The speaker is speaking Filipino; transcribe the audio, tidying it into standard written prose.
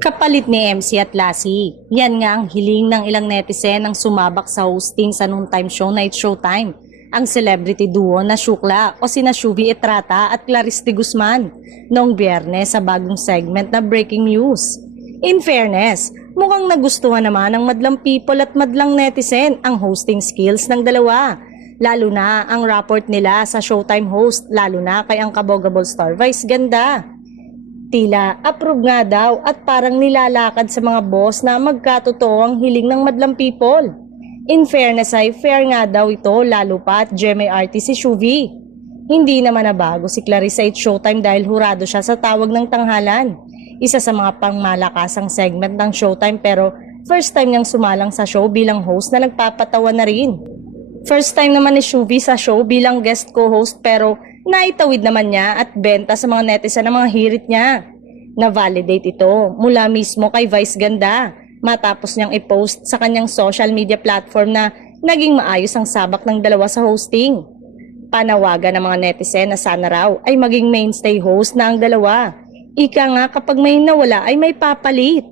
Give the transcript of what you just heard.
Kapalit ni MC at Lassie. Yan nga ang hiling ng ilang netizen ang sumabak sa hosting sa noontime show Night Showtime, ang celebrity duo na Shukla o sina Shuvi Etrata at Clarice de Guzman noong Biyernes sa bagong segment na Breaking News. In fairness, mukhang nagustuhan naman ng madlang people at madlang netizen ang hosting skills ng dalawa. Lalo na ang rapport nila sa Showtime host, lalo na kay ang kabogable star Vice Ganda. Tila approve nga daw at parang nilalakad sa mga boss na magkatotoo ang hiling ng madlang people. In fairness ay fair nga daw ito lalo pa at GMART si Shuvi. Hindi naman nabago si Clarissa at Showtime dahil hurado siya sa tawag ng tanghalan. Isa sa mga pangmalakasang segment ng Showtime pero first time niyang sumalang sa show bilang host na nagpapatawa na rin. First time naman ni Shuvi sa show bilang guest co-host pero naitawid naman niya at benta sa mga netizen ang mga hirit niya. Na-validate ito mula mismo kay Vice Ganda matapos niyang i-post sa kanyang social media platform na naging maayos ang sabak ng dalawa sa hosting. Panawagan ng mga netizen na sana raw ay maging mainstay host na ang dalawa. Ika nga kapag may nawala ay may papalit.